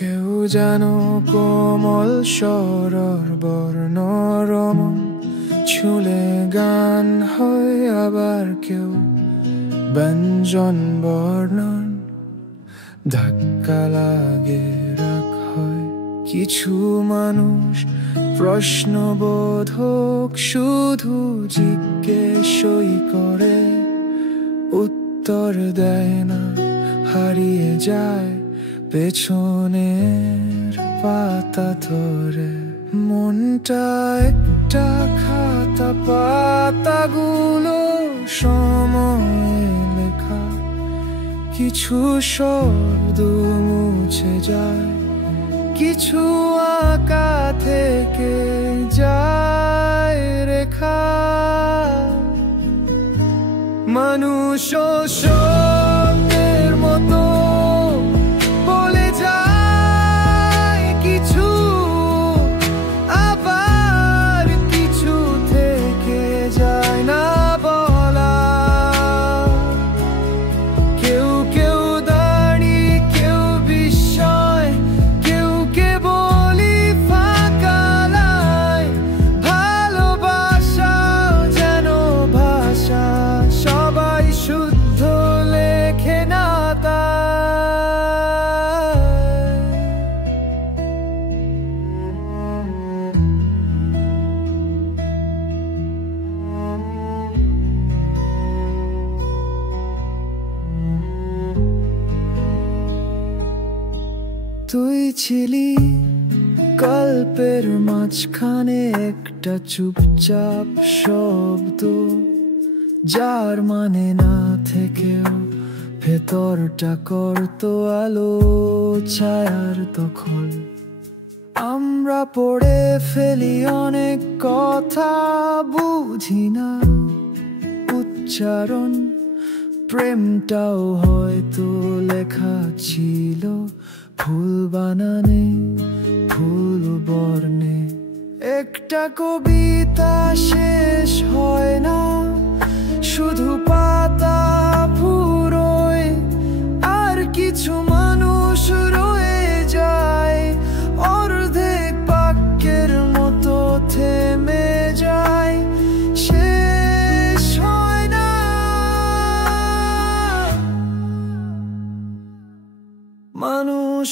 কেউ যেন কোমল সরর বর্ণ রমন ছুলে গান হয়, আবার কেউ ব্যঞ্জন বর্ণন ধাক্কা লাগে রাগ হয়। কিছু মানুষ প্রশ্নবোধক শুধু জিজ্ঞেসই করে, উত্তর দেয় না, হারিয়ে যায় পেছনের পাতা ধরে। মনটা একটা খাতা, পাতাগুলো সময়ে লেখা, কিছু শব্দ মুছে যায়, কিছু আঁকা থেকে যায় রেখা। মানুষ শব্দের মতো বলে যায় কিছু, আবার কিছু থেকে যায় না বলা। কেউ কেউ দাঁড়িয়ে, কেউ বিস্ময়, কেউ কেবলই ফাঁকা লাই। ভালোবাসা যেন ভাষা, সবাই শুদ্ধ লেখে না তাই। তুই ছিলি গল্পের মাঝখানে একটা চুপচাপ শব্দ, যার মানে না থেকেও ভেতরটা করতো আলো ছায়ার দখল। আমরা পড়ে ফেলি অনেক কথা, বুঝি না উচ্চারণ। প্রেমটাও হয়তো লেখা ছিল ফুল বানানে, ফুল বর্ণে। একটা কবিতা শেষ হয় না, শুধু পাতা ফুরোয়, আর কিছু মানুষ রয়ে যায় অর্ধেক বাক্যের মতো, থেমে যায়, শেষ হয় না। মানুষ